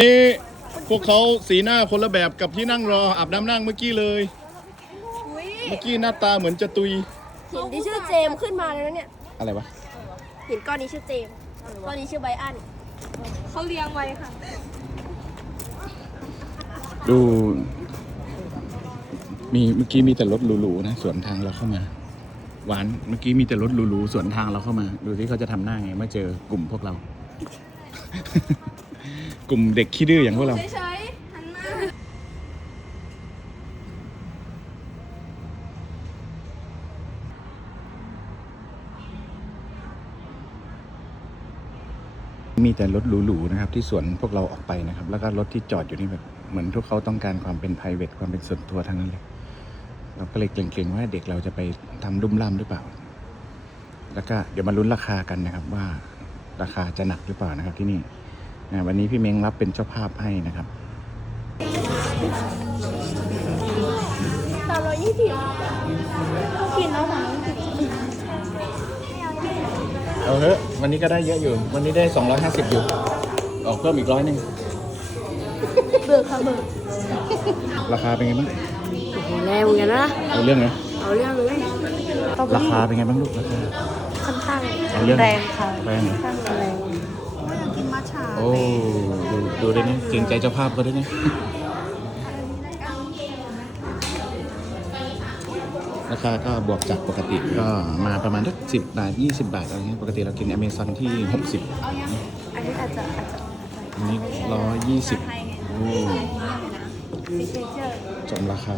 นี่พวกเขาสีหน้าคนละแบบกับที่นั่งรออาบน้ำนั่งเมื่อกี้เลย เมื่อกี้หน้าตาเหมือนจะตุย หินที่ชื่อเจมส์ขึ้นมาเลยนะเนี่ยอะไรวะ หินก้อนนี้ชื่อเจมส์ก้อนนี้ชื่อไบอันเขาเลี้ยงไว้ค่ะ ดู มีเมื่อกี้มีแต่รถหรูๆนะสวนทางเราเข้ามา หวานเมื่อกี้มีแต่รถหรูๆสวนทางเราเข้ามา ดูที่เขาจะทำหน้าไงเมื่อเจอกลุ่มพวกเรา กลุ่มเด็กขี้ดื้ออย่างพวกเรา เฉยๆหันมามีแต่รถหรูๆนะครับ ที่สวนพวกเราออกไปนะครับ แล้วก็รถที่จอดอยู่นี่แบบเหมือนพวกเขาต้องการความเป็น p r i v a t ความเป็นส่วนตัวทั้งนั้นเลย เราก็เลยเกรงๆว่าเด็กเราจะไปทำดุ้มล่ามหรือเปล่า แล้วก็เดี๋ยวมาลุ้นราคากันนะครับว่าราคาจะหนักหรือเปล่านะครับที่นี่ วันนี้พี่เม้งรับเป็นเจ้าภาพให้นะครับสามร้อยยี่สิบกินแล้วหวังเอาเถอะวันนี้ก็ได้เยอะอยู่ วันนี้ได้250อยู่ ออกเพิ่มอีกร้อยหนึ่งเบิกค่ะเบิกราคาเป็นไงบ้างแรงเหมือนกันนะเอาเรื่องไงเอาเรื่องเลยราคาเป็นไงบ้างลูกราคาค่อนข้างเอาเรื่องแรงค่ะแรงเหรอค่อนข้างแรง โอ้ ดูดูด้วยนี่เกรงใจเจ้าภาพก็ด้วยนี่ราคาก็บวกจากปกติก็มาประมาณสักสิบบาทยี่สิบาทอะไรเงี้ยปกติเรากินอเมซอนที่หกสิบอันนี้อาจจะอาจจะอันนี้ร้อยยี่สิบโอ้ซิกเนเจอร์จมราคา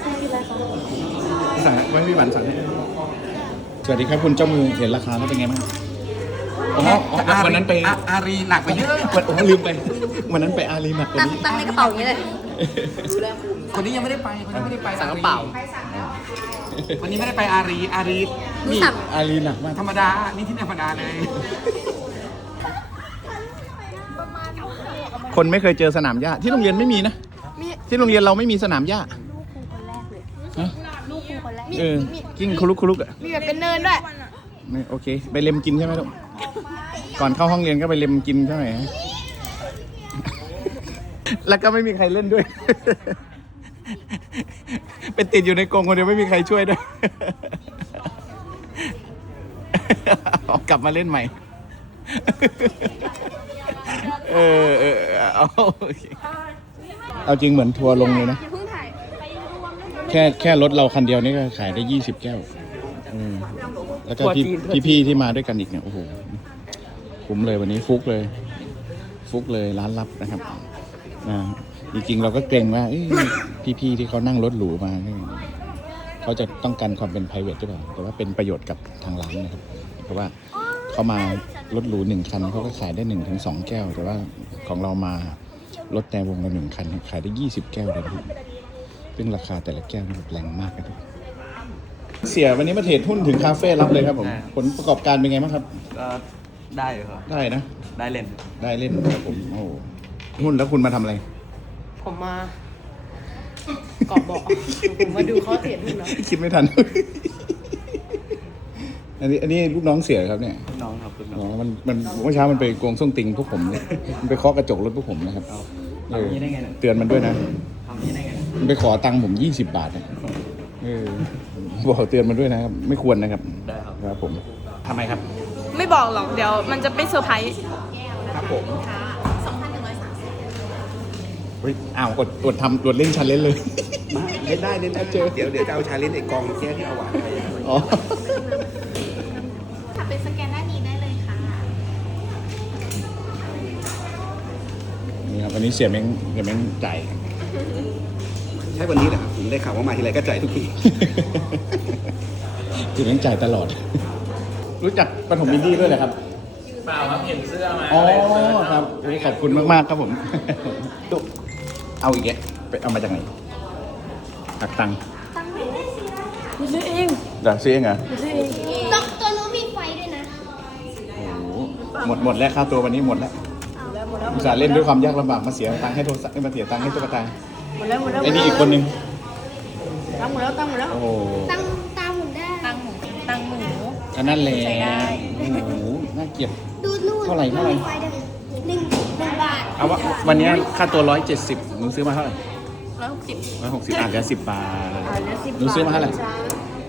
ใช่เลยค่ะสั่งไว้พี่บันสั่งให้สวัสดีครับคุณเจ้ามือเห็นราคาแล้วเป็นไงบ้าง อ๋ออ๋อวันนั้นไป อาอารีหนักไปเยอะวันอ๋อลืมไป วันนั้นไปอารีหนักกว่าตั้งนี้ ตั้งในกระเป๋าอย่างนี้เลย คนนี้ยังไม่ได้ไปคนนี้ไม่ได้ไปสั่งกระเป๋า วันนี้ไม่ได้ไปอารีอารีรู้นี่สั่ง อารีหนักมากธรรมดา นี่ที่ธรรมดาเลย คนไม่เคยเจอสนามหญ้าที่โรงเรียนไม่มีนะ มี ที่โรงเรียนเราไม่มีสนามหญ้าลูกครูคนแรกเลยฮะลูกครูคนแรกเออกิ้งคุลุกคุลุกอะมีแบบเป็นเนินด้วย ไม่โอเค ไปเล็มกินใช่ไหมลูก ก่อนเข้าห้องเรียนก็ไปเล็มกินใช่ไหมฮะแล้วก็ไม่มีใครเล่นด้วย เป็นติดอยู่ในกรงคนเดียวไม่มีใครช่วยด้วยเอากลับมาเล่นใหม่ เออเออเอาโอเคเอาจริงเหมือนทัวร์ลงเลยนะอย่าเพิ่งถ่ายไปรวมเล่นแค่แค่รถเราคันเดียวนี่ก็ขายได้ยี่สิบแก้วอืมแล้วก็พี่พี่พี่ที่มาด้วยกันอีกเนี่ย โอ้โห คุ้มเลยวันนี้ฟุกเลย ฟุกเลยร้านลับนะครับอ่าจริงๆเราก็เกรงว่าพี่พี่ๆที่เขานั่งรถหรูมานี่เขาจะต้องการความเป็น p r i v a t หรือเปล่าแต่ว่าเป็นประโยชน์กับทางร้านนะครับ เพราะว่าเขามารถหรูหนึ่งคันเขาก็ขายได้หนึ่งถึงสองแก้ว แต่ว่าของเรามารถแต่วงละหนึ่งคัน ขายได้ยี่สิบแก้วเลยนะครับซึ่งราคาแต่ละแก้วนี่แบบแรงมากนะครับเสียวันนี้มาเทรดหุ้นถึงคาเฟ่รับเลยครับผมอ่าผลประกอบการเป็นไงบ้างครับก็ ได้อยู่ครับได้นะ ได้เล่น ได้เล่นครับผมโอ้โหหุ้นแล้วคุณมาทำอะไร ผมมาเกาะเบาะผมมาดูเขาเสียทุนแล้วคิดไม่ทัน อันนี้อันนี้ลูกน้องเสียครับเนี่ยน้องครับคุณน้อ๋อองมันมันเมื่อเช้ามันไปโกงส้งติงพวกผมเลยมันไปเคาะกระจกรถพวกผมนะครับเอาเอทำออย่างนี้ได้ไงเนี่ยเตือนมันด้วยนะ ทำอย่างนี้ได้ไงเนี่ยมันไปขอตังค์ผมยี่สิบบาทนะเออบอกเตือนมันด้วยนะครับ ไม่ควรนะครับ ได้ครับ ครับผมทำไมครับ ไม่บอกหรอกเดี๋ยวมันจะไปเซอร์ไพรส์ครับผมเฮ้ยอ้าวกดกดทำกดเล่นชันเล่นเลยเล่นได้เล่นได้เจอเดี๋ยวเดี๋ยวจะเอาชาเลนจ์ไอ้กองแค่ที่เอาหวานไปอ๋อค่ะเป็นสแกนด้านนี้ได้เลยค่ะนี่ครับวันนี้เสียเม้งเสียเม้งจ่ายใช่วันนี้แหละครับผมได้ข่าวว่ามาทีไรก็จ่ายทุกทีเสียเม้งจ่ายตลอด รู้จักปฐมอินดี้ด้วยเหรอครับ เปล่าครับเห็นเสื้อมาอ๋อครับโอ้ขอบคุณมาก ๆ ครับผม เอาอีกแกไปเอามาจากไหนหักตังค์ซื้อเองเดี๋ยวซื้อเองเหรอซื้อเองตัวตัวนู้นมีไฟด้วยนะ โอ้โหหมดหมดแล้วค่าตัววันนี้หมดแล้วอุตส่าห์เล่นด้วยความยากลำบากมาเสียตังค์ให้โทรศัพท์มาเสียตังค์ให้ตุ๊กตาหมดแล้วหมดแล้วไอ้นี่อีกคนนึงตั้งหมดแล้วตั้งหมดแล้วโอ้โหตั้งตาหมุนได้ ตั้งหมูตั้งหมู ก็นั่นแหละใช้ได้ โอ้โหน่าเกลียด ดูนู่นเท่าไหร่เท่าไหร่ไฟเดิมหนึ่งหนึ่งบาทเอาวะวันนี้ค่าตัวร้อยเจ็ดสิบหนูซื้อมาเท่าไหร่ร้อยหกสิบร้อยหกสิบอาจจะสิบบาทอ่าเหลือสิบหนูซื้อมาเท่าไหร่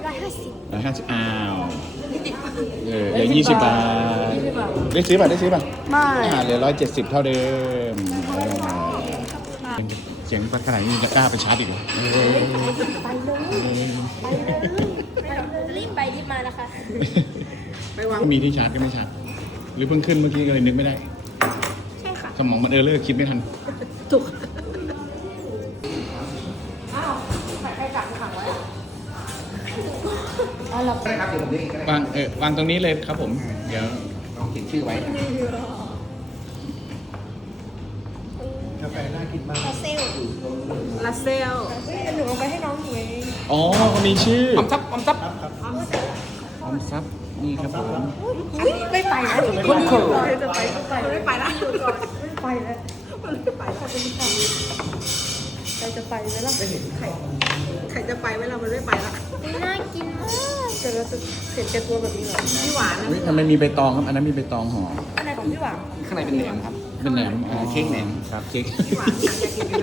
ร้อยห้าสิบร้อยห้าสิบอ้าวเออเหลือยี่สิบบาทยี่สิบบาท ได้ซื้อป่ะได้ซื้อป่ะไม่อ่าเหลือร้อยเจ็ดสิบเท่าเดิมเออเสียงขนาดนี้จะกล้าไปชาร์จอีกเหรอเออไปเลยไปเลยรีบ ไปรีบมานะคะมีที่ชาร์จก็ไม่ชาร์จหรือเพิ่งขึ้นเมื่อกี้ก็เลยนึกไม่ได้ ใช่ค่ะ สมองมันเออเลอร์คิดไม่ทัน ถูก อ้าวใครใครกักขังไว้อะอ๋อเราใช่ครับเดี๋ยวผมเรียกก็ได้วางเออวางตรงนี้เลยครับผม เดี๋ยวลองเขียนชื่อไว้กาแฟน่ากินมากเซลลาเซลหนูเอาไปให้น้องอยู่เองอ๋อมีชื่ออมซับอมซับอ อมทรัพย์นี่ครับผม ไม่ไปนะคุณครูจะไปก็ไปไม่ไปและไม่ไปแล้วไม่ไปค่ะคุณผู้ชมใครจะไปไหมล่ะใครใครจะไปไหมล่ะมันไม่ไปละน่ากินมากแต่เราจะเห็นแกตัวแบบนี้เหรอพี่หวานนะทำไมมีใบตองครับ อันนั้นมีใบตองห่ออะไรของพี่หวานข้างในเป็นแหนมครับ เป็นแหนมอ๋อเค้กแหนมครับเค้กพี่หวานอยากกินกัน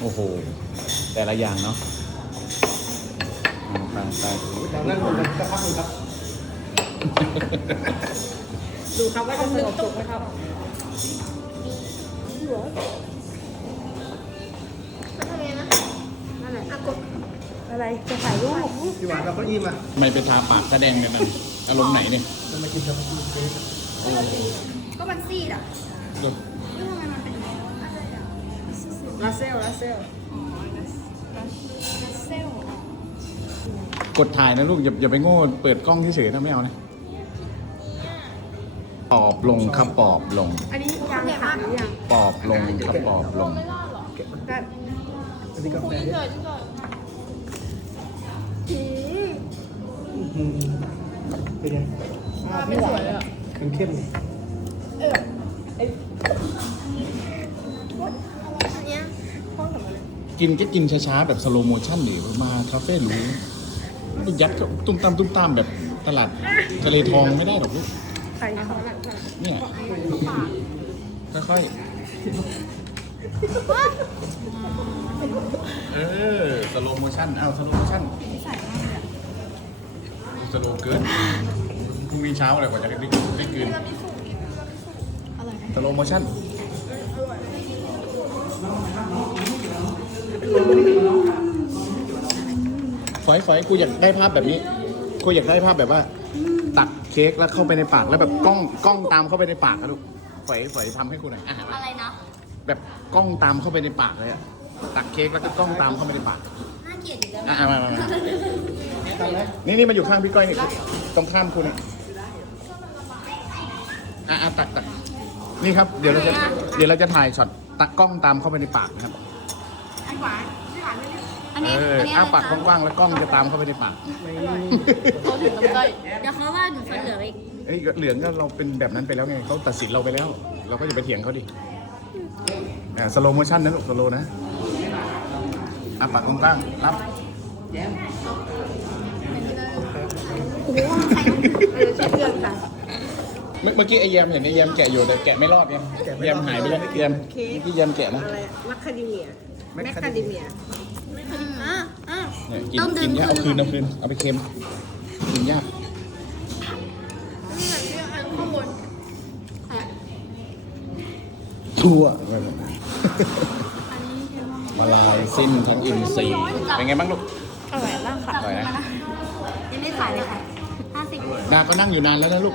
โอ้โห แต่ละอย่างเนาะ ตายตายจากนั้นผมจะพักนึงครับ ดูครับว่าจะสงบสุขไหมครับมันทำยังไงนะนั่นแหละอะกดอะไรจะถ่ายรูปพี่หวานเราก็ยิ้มอะทำไมไปทาปากแสดงกันนั่นอารมณ์ไหนเนี่ยจะมากินกับพี่เค้กก็มันซีดอะดูทำไมมันเป็นอย่างนี้อะไรอะลาเซลลาเซลเซล กดถ่ายนะลูกอย่าอย่าไปโง่เปิดกล้องเฉยๆนะไม่เอานะปอบลงครับปอบลง อันนี้ยังค่ะหรือยังปอบลงครับปอบลงได้อันนี้กาแฟเนี่ยหืมเป็นไงไม่สวยเลยอะเข้มอันเนี้ยกินก็กินช้าๆ แบบสโลโมชั่นดิมาคาเฟ่หรู ยัดก็ตุ้มตามตุ้มตามแบบตลาดทะเลทองไม่ได้หรอกลูกใครเขาเนี่ยค่อยๆเออสโลโมชั่นเอาสโลโมชั่นสโลเกินพรุ่งนี้เช้าเลยกว่าจะได้ได้คืนสโลโมชั่น ฝอยฝอยกูอยากได้ภาพแบบนี้ กูอยากได้ภาพแบบว่า ตักเค้กแล้วเข้าไปในปากแล้วแบบกล้องกล้องตามเข้าไปในปากอะลูกฝอยฝอยทำให้กูหน่อยอะอะไรนะ แบบกล้องตามเข้าไปในปากเลยอะตักเค้กแล้วก็กล้องตามเข้าไปในปาก น่าเกลียดอยู่แล้วอะอะมามามานี่นี่มาอยู่ข้างพี่ก้อยนี่ตรงข้ามคุณอะอะอะตักตักนี่ครับ เดี๋ยวเราจะ เดี๋ยวเราจะถ่ายช็อตตักกล้องตามเข้าไปในปากนะครับ อันนี้เออ อันนี้อ้าอะไรปากคะกว้างๆแล้วกล้องจะตามเข้าไปในปากเขาถึงน้ำก้อยเดี๋ยวเขาว่าหนูฟันเหลืองอีกเอ้ยเหลืองก็เราเป็นแบบนั้นไปแล้วไงเขาตัดสินเราไปแล้ว เราก็อย่าไปเถียงเขาดิอ่าสโลโมชั่นนะลูกสโลนะอะปากกว้างๆรับเออใช่เพื่อนค่ะเมื่อเมื่อกี้ไอแยมเห็นไอแยมแกะอยู่แต่แกะไม่รอดไงแยมหายไปแล้วแยมเมื่อกี้แยมแกะนะอะไรมัคคาเดเมียแมคคาเดเมียอะอะ เนี่ยกินต้องดื่กิมนยากเอาคืคืนน เอาคืนเอาไปเค็มกินยากนี่แบบที่อันข้างบนอะทั่วมาลายสิ้นทั้งอินทรีย์เป็นไงบ้างลูก อร่อยมากค่ะ อร่อยนะ ยังไม่ขายเลยค่ะห้าสิบดาก็นั่งอยู่นานแล้วนะลูก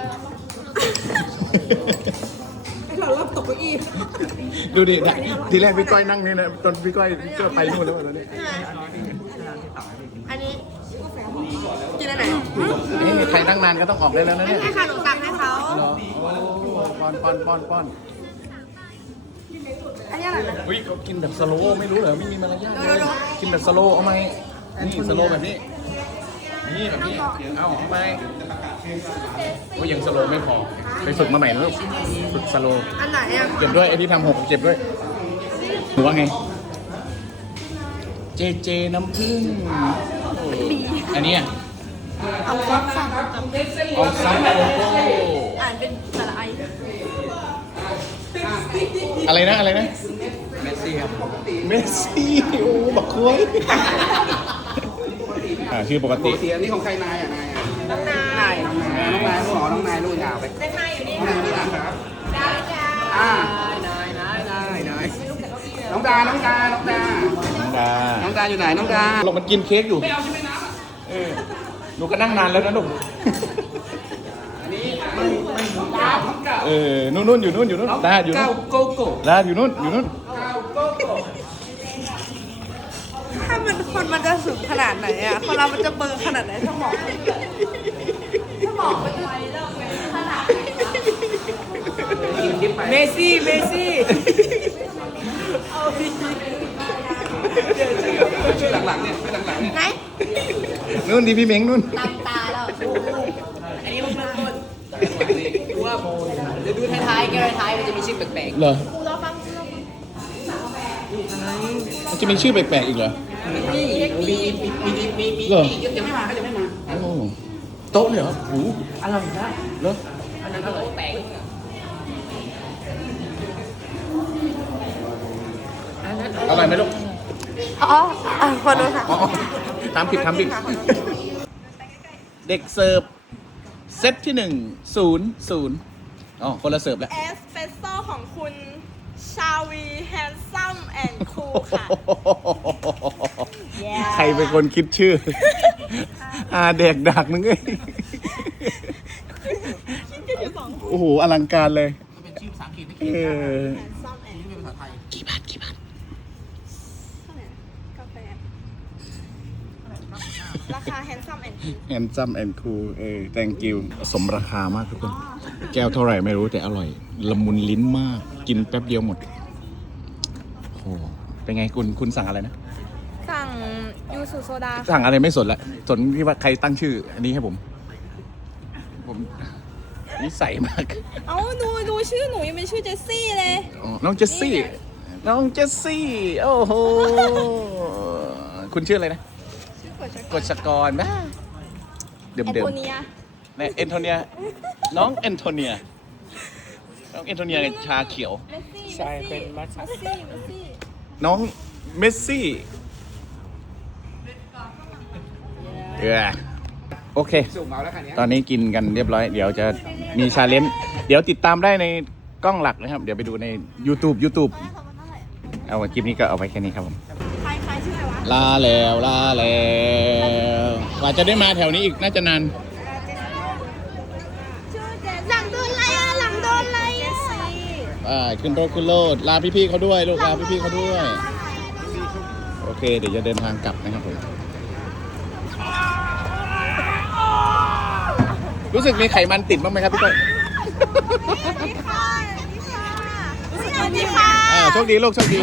ให้เราเริ่มตกเก้าอี้ ดูดินะทีแรกพี่ก้อยนั่งนี่นะตอนพี่ก้อยก็ไปนู่นแล้วตอนนี้ อันนี้กินอะไรเอ้ยใครนั่งนานก็ต้องออกได้แล้วนะเนี่ยให้ค่ะหนูตักให้เขา เหรอโอ้ป้อนป้อนป้อนป้อนอันนี้อะไรนะ อุ้ยเขากินแบบสโลว์ไม่รู้เหรอไม่มีมารยาทเลยกินแบบสโลว์เอาไหมนี่สโลว์แบบนี้ นี่แบบนี้เอาเอาไหมก็ยังสโลว์ไม่พอไปฝึกมาใหม่นะลูกฝึกสโลว์ อันไหนอะเจ็บด้วยไอ้ที่ทำหกเจ็บด้วยหนูว่าไง เจเจน้ำผึ้ง อันเนี้ยเอาซอสค่ะอองซันโกโก้อ่านเป็นสระไออะไรนะอะไรนะเมสซี่ครับเมสซี่โอ้บักคุ้ยอ่าชื่อปกปติกติอันนี้ของใครนายอะนายอะน้องนายน้องนายลูกอ๋อน้องนายลูกยาวไปน้องนายอยู่นี่น้องนายนี่นะครับได้จ้าอ่านายนายนายนายน้องดาน้องดาน้องดาน้อง ดา น้องดาอยู่ไหนน้องดาลงมันกินเค้กอยู่ ไม่เอาใช่ไหมน้ำเออ หนูก็นั่งนานแล้วนะลูกเออ นู่นนู่นอยู่นู่นอยู่นู่นดาอยู่นู่นโกโก้ดาอยู่นู่นอยู่นู่นถ้ามันคนมันจะสูงขนาดไหนอะ คนเรามันจะเบลอร์ขนาดไหนสมองเมสซี่ เมสซี่ ชื่อหลังๆเนี่ยชื่อหลังๆเนี่ยไหนนู่นดีพี่เม้งนู่นตามตาแล้วอันนี้มันต้นดูว่าเดี๋ยวดูท้ายๆแก้วท้ายๆมันจะมีชื่อแปลกเหรอมันจะมีชื่อแปลกๆอีกเหรอๆนี่มีมีมีมีมีมีเหรอยังไม่มาก็ยังไม่มาโอ้โต๊ะเลยเหรอโอ้โหอร่อยนะเหรออันนั้นอร่อยแปลกอร่อยไหมลูก อ๋ออะขอดูค่ะ อ๋อถามผิดถามผิด เด็กเสิร์ฟเซตที่หนึ่งศูนย์ศูนย์อ๋อคนละเสิร์ฟแล้ว เอสเปรสโซ่ของคุณชาวีแฮนซัมแอนด์คูลค่ะ Yeah ใครเป็นคนคิดชื่อ อาเด็กดักมึงเอ้ยโอ้โหอลังการเลย เป็นชื่อภาษาอังกฤษไม่เออ Handsome and เป็นภาษาไทย กี่บาท กี่บาท กาแฟราคา Handsome and Cool แอนซัมแอนคูเออ thank you สมราคามากทุกคน แก้วเท่าไหร่ไม่รู้แต่อร่อย ละมุนลิ้นมาก กินแป๊บเดียวหมดโอ้โหเป็นไงคุณคุณสั่งอะไรนะ สั่งยูสุโซดาสั่งอะไรไม่สนละสนที่ว่าใครตั้งชื่อ อันนี้ให้ผม ผมนิสัยมาก เอ้าดูดูชื่อหนูยังเป็นชื่อเจสซี่เลย อ๋อน้องเจสซี่ น้องเจสซี่ โอ้โห คุณชื่ออะไรนะ ชื่อกดชักกฎชกรบ้า เดิมแอนเดิมโทเนียเนี่ยเอนโทเนีย น้องเอนโทเนีย น้องเอนโทเนียชาเขียว เมสซี่ใช่เป็นมัส เมสซี่เมสซี่น้องเมสซี่เออโอเคสุ่มเอาแล้วคันนี้ตอนนี้กินกันเรียบร้อย เดี๋ยวจะมีชาเลนจ์เดี๋ยวติดตามได้ในกล้องหลักนะครับ เดี๋ยวไปดูใน YouTube YouTube เอาคลิปนี้ก็เอาไปแค่นี้ครับผม ใครใครชื่ออะไรวะ ลาแล้ว ลาแล้ว กว่าจะได้มาแถวนี้อีกน่าจะนานชื่อเจสหลังโดนอะไรอะหลังโดนอะไรอะซี่อ่าขึ้นรถขึ้นโลดลาพี่ๆเขาด้วยลูกลาพี่ๆเขาด้วย โอเค เดี๋ยวจะเดินทางกลับนะครับผมรู้สึกมีไขมันติดบ้างไหมครับพี่ต้อยสวัสดีค่ะอ่าโชคดีลูกโชคดี